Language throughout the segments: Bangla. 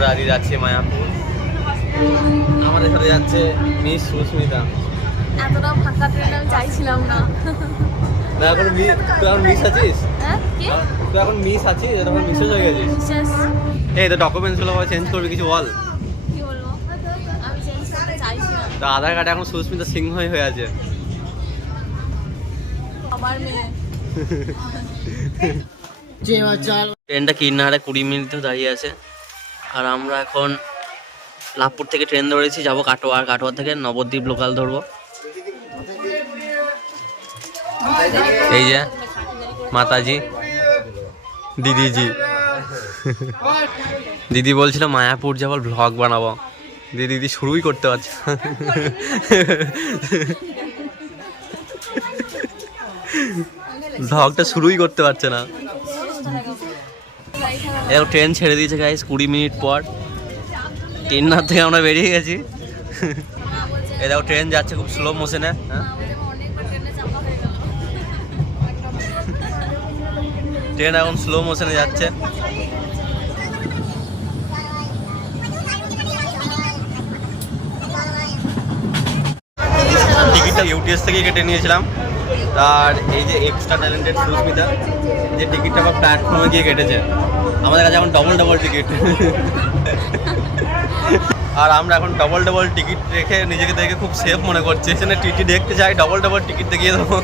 আমরা আজকে যাচ্ছি মায়াপুর। আমাদের সাথে যাচ্ছে মিস সুস্মিতা। এতটা ফাঁকা ট্রেন আমি চাইছিলাম না। না এখন তুই এখন মিস আছিস? হ্যাঁ কি তুই এখন মিস আছিস? এখন মিসেস হয়ে গেছিস? শেষ এই তো ডকুমেন্টসগুলো চেঞ্জ করবি, কিছু বল। কি বলবো, আমি চেঞ্জ করতে চাইছি না। তো আধার কার্ডে এখন সুস্মিতা সিংহ হয়ে আছে। আমার মেয়ে ট্রেনটা কিনারে 20 মিনিট দাঁড়িয়ে আছে। আর আমরা এখন লাভপুর থেকে ট্রেন ধরেছি, যাবো কাটোয়া। আর কাটোয়া থেকে নবদ্বীপ লোকাল ধরবো। এই যে মাতাজি, দিদিজি। দিদি বলছিল মায়াপুর যাবার ব্লগ বানাবো। দিদি শুরুই করতে পারছে না। ব্লগটা শুরুই করতে পারছে না। এখন ট্রেন ছেড়ে দিয়েছে গাইস 20 মিনিট পর। টিন্নার থেকে আমরা বেরিয়ে গেছি। এই দেখো ট্রেন যাচ্ছে খুব স্লো মোশনে। ট্রেন এখন স্লো মোশনে যাচ্ছে। টিকিটটা ইউটিএস থেকে কেটে নিয়েছিলাম। আর এই যে এক্সট্রা ট্যালেন্টেড সুস্মিতা যে টিকিটটা আবার প্ল্যাটফর্মে গিয়ে কেটেছে। আমাদের কাছে এখন ডবল টিকিট। আর আমরা এখন ডবল টিকিট রেখে নিজেকে দেখে খুব সেফ মনে করছি। এখানে টিটি দেখতে চাই, ডবল টিকিট দেখিয়ে দেবো।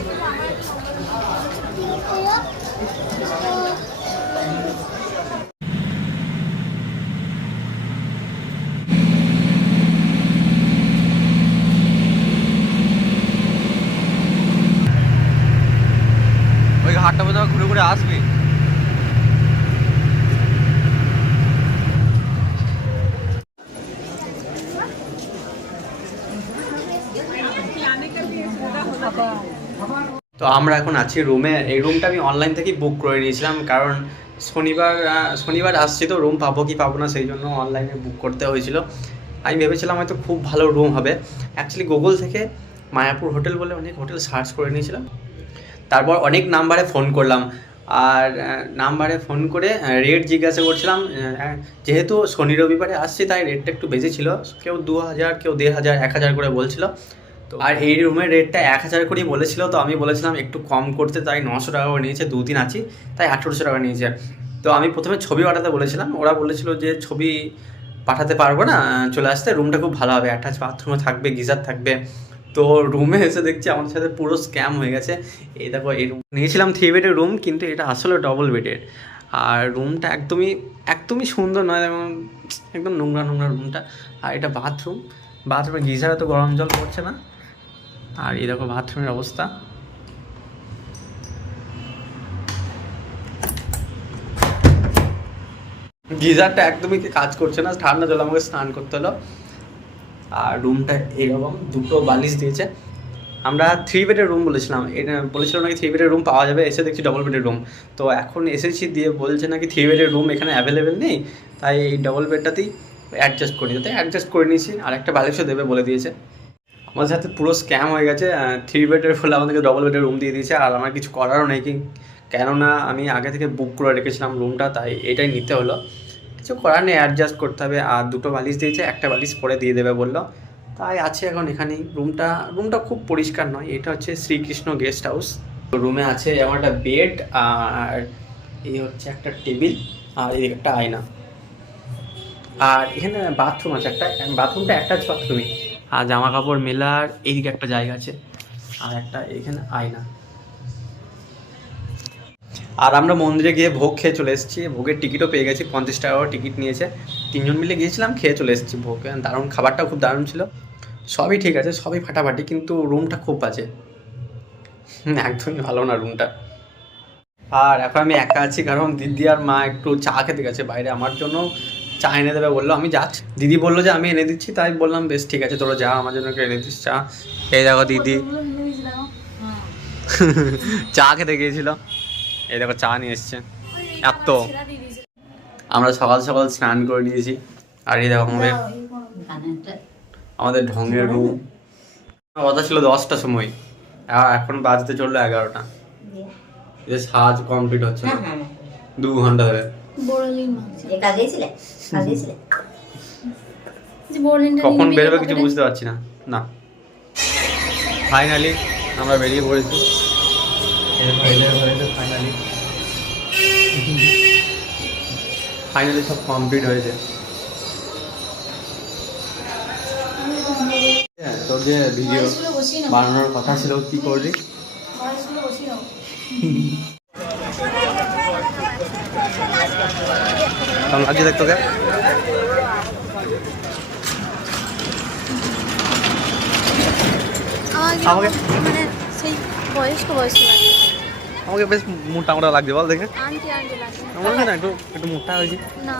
ওই ঘাটটা পর্যন্ত ঘুরে আসবি। তো আমরা এখন আছি রুমে। এই রুমটা আমি অনলাইন থেকেই বুক করে নিয়েছিলাম, কারণ শনিবার আসছি, তো রুম পাবো কি পাবো না সেই জন্য অনলাইনে বুক করতে হয়েছিল। আমি ভেবেছিলাম হয়তো খুব ভালো রুম হবে। অ্যাকচুয়ালি গুগল থেকে মায়াপুর হোটেল বলে অনেক হোটেল সার্চ করে নিয়েছিলাম। তারপর অনেক নাম্বারে ফোন করলাম। আর নাম্বারে ফোন করে রেট জিজ্ঞাসা করছিলাম। যেহেতু শনি রবিবারে আসছি তাই রেটটা একটু বেশি ছিল। কেউ 2000, কেউ 1500, 1000 করে বলছিল। তো আর এই রুমের রেটটা 1000 করেই বলেছিল। তো আমি বলেছিলাম একটু কম করতে, তাই 900 টাকা করে নিয়েছে। 2 দিন আছি তাই 1800 টাকা নিয়েছে। তো আমি প্রথমে ছবি পাঠাতে বলেছিলাম। ওরা বলেছিল যে ছবি পাঠাতে পারবো না, চলে আসতে, রুমটা খুব ভালো হবে, অ্যাটাচ বাথরুমে থাকবে, গিজার থাকবে। তো রুমে এসে দেখছি আমাদের সাথে পুরো স্ক্যাম হয়ে গেছে। এই দেখো, এই রুম নিয়েছিলাম 3 বেডের রুম, কিন্তু এটা আসলে ডবল বেডের। আর রুমটা একদমই সুন্দর নয়, একদম নোংরা রুমটা। আর এটা বাথরুমে গিজারে তো গরম জল পড়ছে না। আর এই দেখো বাথরুমের অবস্থা। গিজারটা একদমই কাজ করছে না, ঠান্ডা জল আমাকে স্নান করতে হলো। আর রুমটা এরকম, 2টো বালিশ দিয়েছে। আমরা 3 বেডের রুম বলেছিলাম, এটা বলেছিল নাকি 3 বেডের রুম পাওয়া যাবে, এসে দেখছি ডবল বেডের রুম। তো এখন এসেছি, দিয়ে বলছে নাকি 3 বেডের রুম এখানে অ্যাভেলেবেল নেই, তাই এই ডবল বেডটাতেই অ্যাডজাস্ট করে নিতে। অ্যাডজাস্ট করে নিয়েছি, আর একটা বালিশও দেবে বলে দিয়েছে। আমাদের সাথে পুরো স্ক্যাম হয়ে গেছে। 3 বেডের ফলে আমাদেরকে ডবল বেডের রুম দিয়ে দিয়েছে। আর আমার কিছু করারও নেই, কেননা আমি আগে থেকে বুক করে রেখেছিলাম রুমটা, তাই এটাই নিতে হলো। কিছু করার নেই, অ্যাডজাস্ট করতে হবে। আর 2টো বালিশ দিয়েছে, একটা বালিশ পরে দিয়ে দেবে বললো, তাই আছে এখন এখানেই। রুমটা খুব পরিষ্কার নয়। এটা হচ্ছে শ্রীকৃষ্ণ গেস্ট হাউস। রুমে আছে আমার একটা বেড, আর এই হচ্ছে একটা টেবিল, আর এদিকে একটা আয়না। আর এখানে বাথরুম আছে একটা, বাথরুমটা অ্যাটাচ বাথরুমই। আর জামা কাপড় মেলার এইদিকে একটা জায়গা আছে, আর একটা এখানে আয়না। আর আমরা মন্দিরে গিয়ে ভোগ খেয়ে চলে এসেছি। ভোগের টিকিটও পেয়ে গেছি, 50 টাকা টিকিট নিয়েছে। 3 জন মিলে গিয়েছিলাম, খেয়ে চলে এসেছি ভোগ। দারুণ, খাবারটাও খুব দারুণ ছিল। সবই ঠিক আছে, সবই ফাটাফাটি, কিন্তু রুমটা খুব বাজে। একদমই ভালো না রুমটা। আর এখন আমি একা আছি, কারণ দিদি আর মা একটু চা খেতে গেছে বাইরে। আমার জন্য চা এনে দেবে বললো, আমি যাচ্ছি। দিদি বললো যে আমি এনে দিচ্ছি, তাই বললাম বেশ ঠিক আছে, তোরা যা, আমার জন্য এনে দিস চা। এই দেখো দিদি চা খেতে গিয়েছিল, এই দেখো চা নিয়ে এসছে। এত আমরা সকাল স্নান করে নিয়েছি। আর এই দেখো আমাদের ঢঙের রুম। কথা ছিল 10টার সময়, এখন বাজতে চললো 11টা। সাজ কমপ্লিট হচ্ছে না, 2 ঘন্টা ধরে। বোরোলিন মাছ এ কাল দিয়েছিলে? কাল দিয়েছিলে? যে বোরোলিনটা কখন বেরোবে কিছু বুঝতে পারছি না। না, ফাইনালি আমরা বেরিয়ে পড়েছি। ফাইনালি সব কমপ্লিট হয়েছে। তোর যে ভিডিও বানানোর কথা ছিল কি করলি? কেমন লাগছে দেখ তোকে? আমাকে মানে সেই বয়স্ক লাগে আমাকে বেশ মোটা মোটা লাগছে বল দেখে। আন্টি লাগে মনে হয় না একটু একটু মোটা হয়েছে। না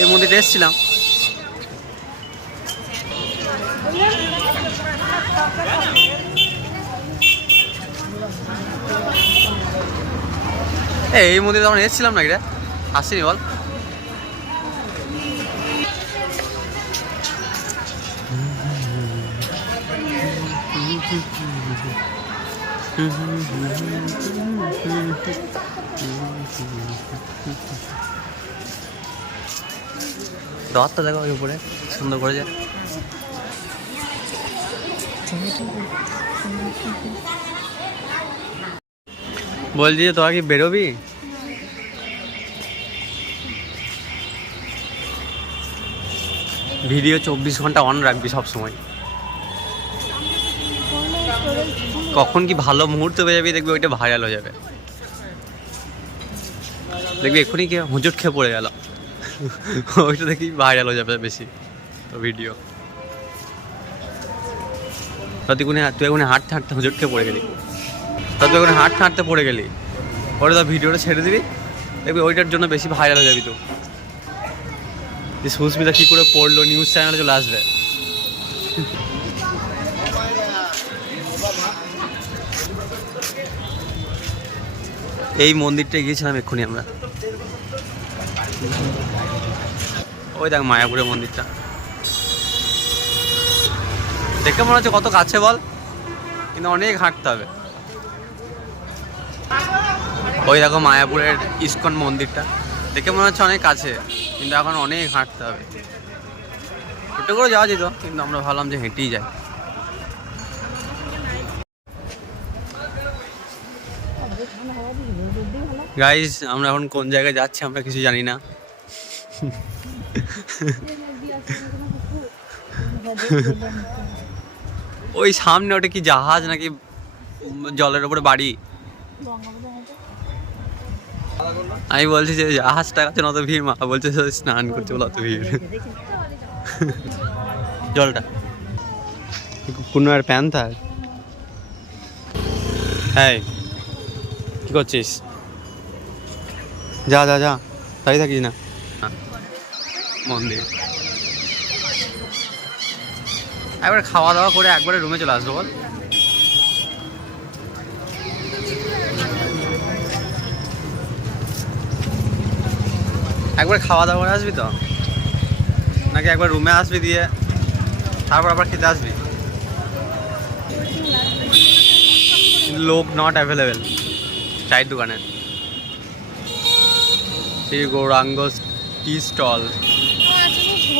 এর মধ্যে এসেছিলাম, এই মন্দিরে তখন এসেছিলাম নাকি রে? আসিনি বল। দরটা দেখো উপরে সুন্দর করে যায়। বলছি যে তোরা কি বেরোবি? ভিডিও 24 ঘন্টা অন রাখবি সব সময়। কখন কি ভালো মুহূর্ত পেয়ে যাবি দেখবি ওইটা ভাইরাল হয়ে যাবে। দেখবি এক্ষুনি কি হুজুট খেয়ে পড়ে গেল, ওইটা দেখি ভাইরাল হয়ে যাবে বেশি তো ভিডিও। তুই এখন হাঁটতে হাঁটতে হুজুট খেয়ে পড়ে গেলি, তুই এখন হাঁটতে হাঁটতে পড়ে গেলি, ওটা তো ভিডিওটা ছেড়ে দিবি দেখবি ওইটার জন্য বেশি ভাইরাল হয়ে যাবি। তো যে সুস্মিতা কী করে পড়লো নিউজ চ্যানেলে চলে আসবে। এই মন্দিরটায় গিয়েছিলাম এক্ষুনি আমরা। ওই দেখ মায়াপুরের মন্দিরটা দেখে মনে হচ্ছে কত কাছে বল, কিন্তু অনেক হাঁটতে হবে। ওই দেখো মায়াপুরের ইস্কন মন্দিরটা দেখে মনে হচ্ছে অনেক কাছে, কিন্তু এখন অনেক হাঁটতে হবে। ছোটো করে যাওয়া যেত, কিন্তু আমরা ভাবলাম যে হেঁটেই যাই। গাইস আমরা এখন কোন জায়গায় যাচ্ছি আমরা কিছু জানি না। ওই সামনে ওটা কি জাহাজ নাকি জলের উপরে বাড়ি? আমি বলছি যে জাহাজটা আছে না, অত ভিড়। মা বলছে স্নান করছে বলে অত ভিড়। জলটা কোনো আর প্যান্থার। হ্যাঁ কি করছিস? যা যা যা, তাই থাকিস না। মন্দির একবার খাওয়া দাওয়া করে একবারে রুমে চলে আসবো বল। একবার খাওয়া দাওয়া করে আসবি তো, নাকি একবার রুমে আসবি দিয়ে তারপর আবার খেতে আসবি? লোক নট অ্যাভেলেবেল চায়ের দোকানে। Shri Gouranga tea stall.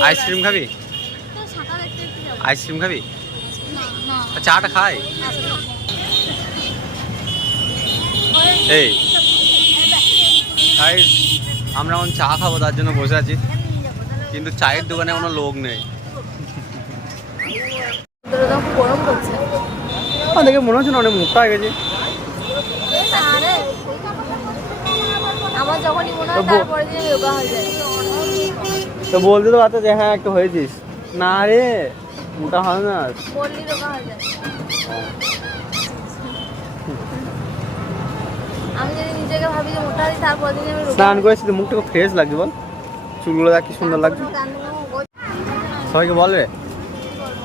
Ice cream খাবি? আইসক্রিম খাবি? চাটা খাই। এই আমরা এখন চা খাবো তার জন্য বসে আছি, কিন্তু চায়ের দোকানে কোনো লোক নেই। গরম করছে দেখে মনে হচ্ছে না অনেক মোটা হয়ে গেছে। আমার যখনই মনে হয় তারপরে দিন যোগা হয়ে যায়। তো বলতে তো পারতো যে হ্যাঁ একটু হয়েছিস। না রে মোটা হয় না, বললি যোগা হয়ে যায়। আমি যদি নিজেকে ভাবি যে মোটা হই তারপর দিন আমি স্নান করেছি তো মুখটা খুব ফ্রেশ লাগছে বল, চুলগুলো দেখ কি সুন্দর লাগছে। সবাইকে বল রে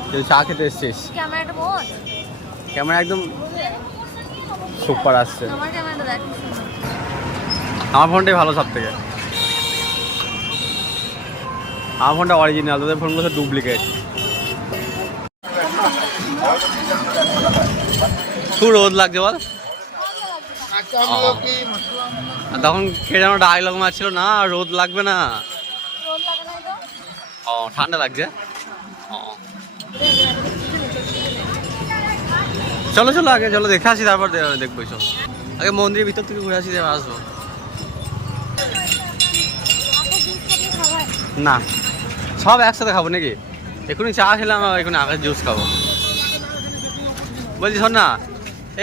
তুই চা খেতে এসছিস। ক্যামেরাটা বল, ক্যামেরা একদম সুপার আসছে। আমার ক্যামেরাটা দেখ। আমার ফোনটাই ভালো সব থেকে। আমার ফোনটা অরিজিনাল, তোদের ফোনগুলো ডুপ্লিকেট। খুব রোদ লাগছে বল। আর তখন কে যেন ডায়লগ মারছিল না, রোদ লাগবে না। রোদ লাগে না তো? ও ঠান্ডা লাগছে। ও চলো চলো আগে চলো দেখে আসি, তারপর দেখবো সব। আগে মন্দিরের ভিতর থেকে ঘুরে আসি, তারপর আসবো। না সব একসাথে খাবো নাকি? এখনই চা খেলাম, এখনই আগে জুস খাবো। বলছি শোন না,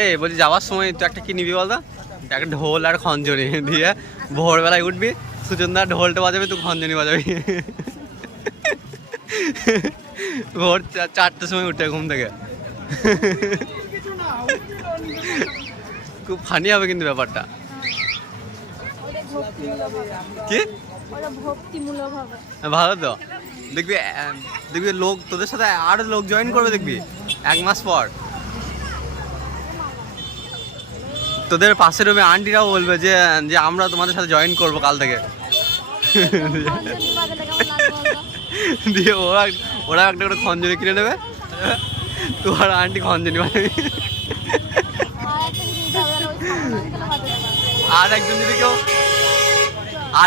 এই বলছি যাওয়ার সময় তুই একটা কি নিবি বলতো? একটা ঢোল আর খঞ্জনি দিয়ে ভোরবেলায় উঠবি, সুচন্দা ঢোলটা বাজাবি, তুই খঞ্জনি বাজাবি। ভোর 4টার সময় উঠে ঘুম থেকে। খুব ফানি হবে কিন্তু ব্যাপারটা। কি ভক্তিমূলক হবে। ভালো তো, দেখবি দেখবি লোক তোদের সাথে আরো লোক জয়েন করবে, দেখবি 1 মাস পর। তোদের পাশের রুমে আন্টিরাও বলবে যে যে আমরা তোমাদের সাথে জয়েন করবো কাল থেকে। দিয়ে ওরা ওরা একটা করে খঞ্জনি কিনে নেবে, তোমার আন্টি খঞ্জনি বানাবে। আর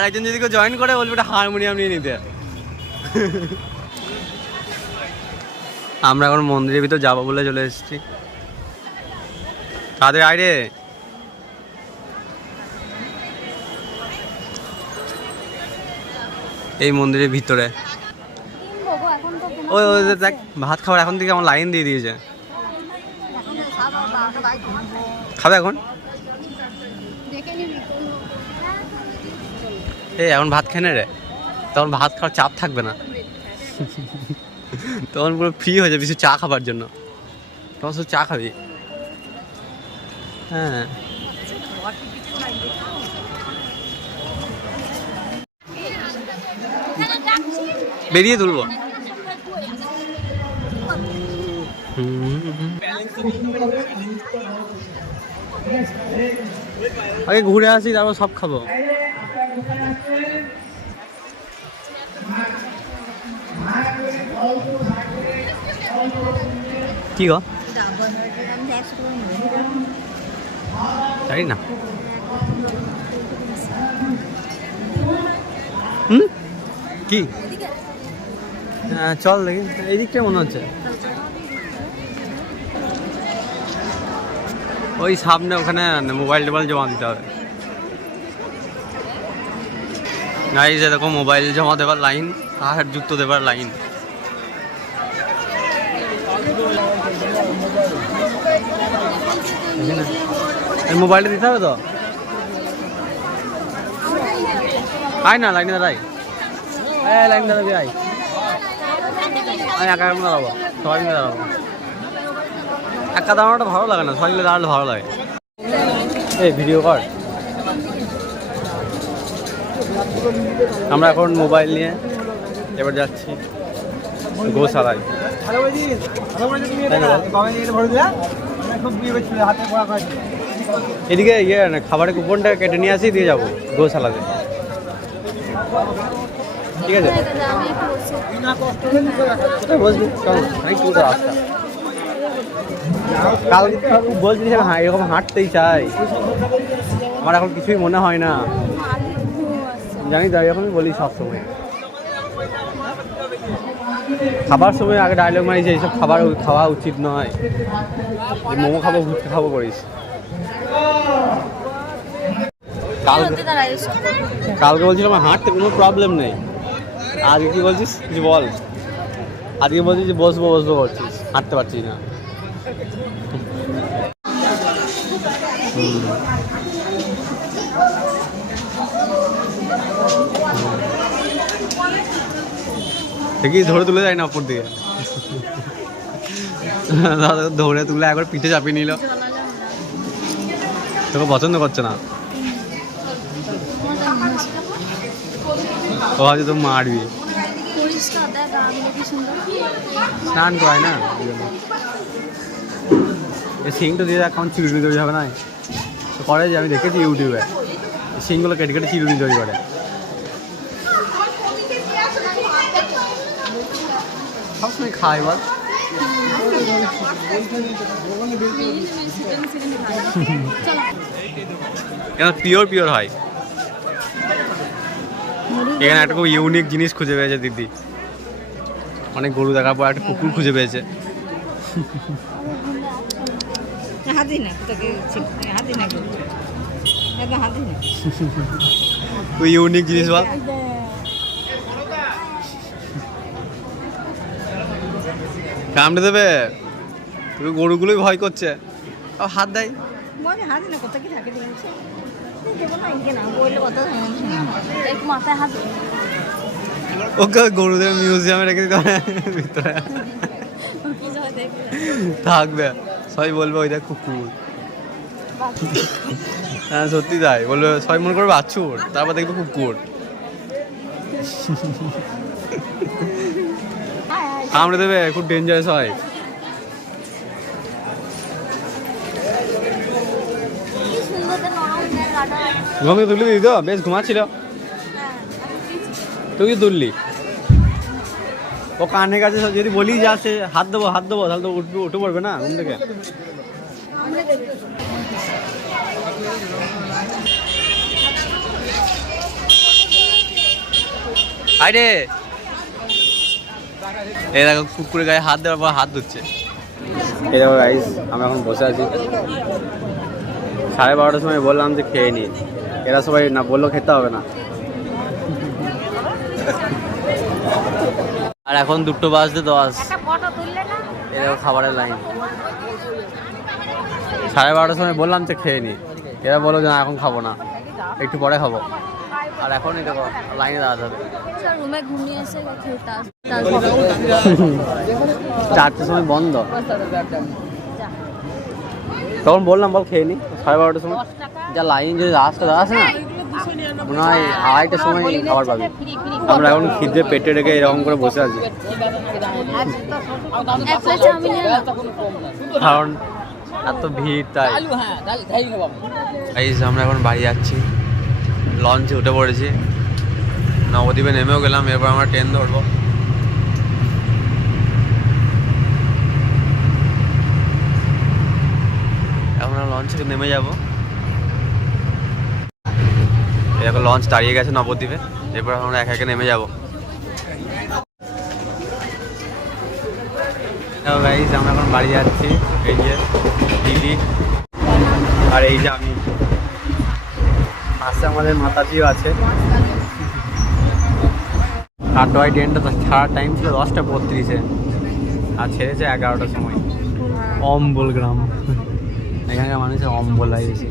একজন যদি কেউ জয়েন করে বলবে একটা হারমোনিয়াম নিয়ে নিতে। আমরা এখন মন্দিরের ভিতর যাবো বলে চলে এসেছি। তাদের আইরে এই মন্দিরের ভিতরে ওই ওই দেখ ভাত খাবার এখন থেকে আমার লাইন দিয়ে দিয়েছে। খাবে এখন? এই এখন ভাত খেয়ে নে রে, তখন ভাত খাওয়ার চাপ থাকবে না। তখন পুরো ফ্রি হয়ে যাবে কিছু চা খাবার জন্য, তখন শুধু চা খাবি। হ্যাঁ বেরিয়ে তুলবো। আগে ঘুরে আসি, তারপর সব খাবো। কি গো জানি না। কি চল দেখি, এই দিকটা মনে হচ্ছে। ওই সামনে ওখানে মোবাইল টোবাইল জমা দিতে হবে। গাইস দেখো মোবাইল জমা দেবার লাইন আর যুক্ত দেবার লাইন। মোবাইলটা দিতে হবে তো, আয় না লাইনে দাঁড়াই, লাইন দাঁড়াবি, আয় আমি একা একা দাঁড়াবো, সবাই মিলে দাঁড়াবো। একা দাঁড়ানোটা ভালো লাগে না, সবাই মিলে দাঁড়ালে ভালো লাগে। এই ভিডিও কর। আমরা এখন মোবাইল নিয়ে এবার যাচ্ছি গোশালায়। এদিকে ইয়ে খাবারের কুপনটা কেটে নিয়ে আসি, দিয়ে যাবো গোশালাতে। ঠিক আছে বসবি, রাস্তা কালকে বলছিস হ্যাঁ এরকম হাঁটতেই চাই, আমার এখন কিছুই মনে হয় না, জানি তো এরকমই বলি সবসময়। খাবার সময় আগে ডায়লগ মারিস এইসব খাবার খাওয়া উচিত নয়, মোমো খাবো ঘুরতে খাবো করিস। কালকে বলছিলাম আমার হাঁটতে কোনো প্রবলেম নেই, আজকে কি বলছিস কিছু বল। আজকে বলছিস যে বসবো বসবো করছিস, হাঁটতে পারছিস না। দেখি ধরে তুলে যায় না উপর দিকে, ধরে তুলে একবার পিঠে চাপিয়ে নিল, তোকে পছন্দ করছে না, ও হয়তো তো মারবি। স্নান করায় না সিংটা দিয়ে এখন চিরুনি তৈরি হবে না, করে যে আমি দেখেছি ইউটিউবে সিংগুলো কেটে কেটে চিরুনি তৈরি করে। সবসময় খাই বল, এখানে পিওর হয়। এখানে একটা খুব ইউনিক জিনিস খুঁজে পেয়েছে দিদি, অনেক গরু দেখার পর একটা কুকুর খুঁজে পেয়েছে। হাতি না তোকে হাতি না হাতি না তুই ইউনিক জিনিস বল। কামড়ে দেবে, তুই গরুগুলোই ভয় করছে, হাত দেয়। মনে হাতি না কোথা কি থাকে দিয়েছে দেবো না ইনকে না বললে কথা একটু মাথায় হাত দে। ওকে গরুদের মিউজিয়ামে রেখে দিতে হবে ভিতরে, কি সবাই দেখবে। থাকবে সবাই বলবে ওই দেখ কুকুর। হ্যাঁ সত্যি তাই বলবে, সবাই মনে করবে বাছুর, তারপর দেখবে কুকুর। কামড়ে দেবে, খুব ডেঞ্জারাস হয়। কি সুন্দর তো নরম গাটা। ঘুমিয়ে তুলে দিই তো, বেশ ঘুমাচ্ছিল। তুই কি তুললি? ও কানের কাছে যদি বলি যে আসে হাত দেবো তাহলে তো উঠে পড়বে না ঘুম থেকে। আরে এই দেখো কুকুরের গায়ে হাত দেওয়ার পর হাত ধুচ্ছে। এই দেখো গাইস, আমরা এখন বসে আছি। 12:30টার সময় বললাম যে খেয়ে নি, এরা সবাই না বললো খেতে হবে না। আর এখন 2:10 এই দেখো খাবারের লাইন। 12:30টার সময় বললাম যে খেয়ে নি, এরা বললো যে না এখন খাবো না, একটু পরে খাবো। আর এখন এই দেখো লাইনে দাঁড়াতে হবে। রুমে ঘুমিয়ে এসে খেতে আসবে। 4টার সময় বন্ধ, তখন বললাম বল খেয়ে নি। 12:30টার সময় যা লাইন, যদি রাস্তা দাঁড়াচ্ছে না মনে হয় 2:30টার সময় খাবার পাবি। আমরা এখন খিদে পেটে রেখে এরকম করে বসে আছি, কারণ এত ভিড়। তাই আমরা এখন বাড়ি যাচ্ছি, লঞ্চে উঠে পড়েছি, নবদ্বীপে নেমেও গেলাম। এরপর আমরা ট্রেন ধরবো। এখন আমরা লঞ্চ থেকে নেমে যাবো। এরকম লঞ্চ দাঁড়িয়ে গেছে নবদ্বীপে, এরপর আমরা একে নেমে যাবো। আমরা এখন বাড়ি যাচ্ছি। এই যে দিদি আর এই যে আমি, পাশে আমাদের মাতাজিও আছে। কাটোয়ায় ট্রেনটা ছাড়ার টাইম ছিল 10:32-এ, আর ছেড়েছে 11টার সময়। অম্বল গ্রাম, এখানকার মানুষের অম্বল লাগিয়েছে।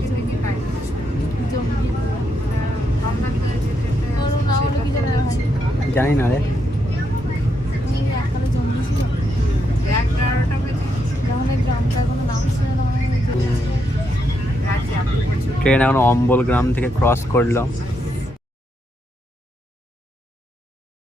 জানি না রে, ট্রেন এখন অম্বল গ্রাম থেকে ক্রস করলো।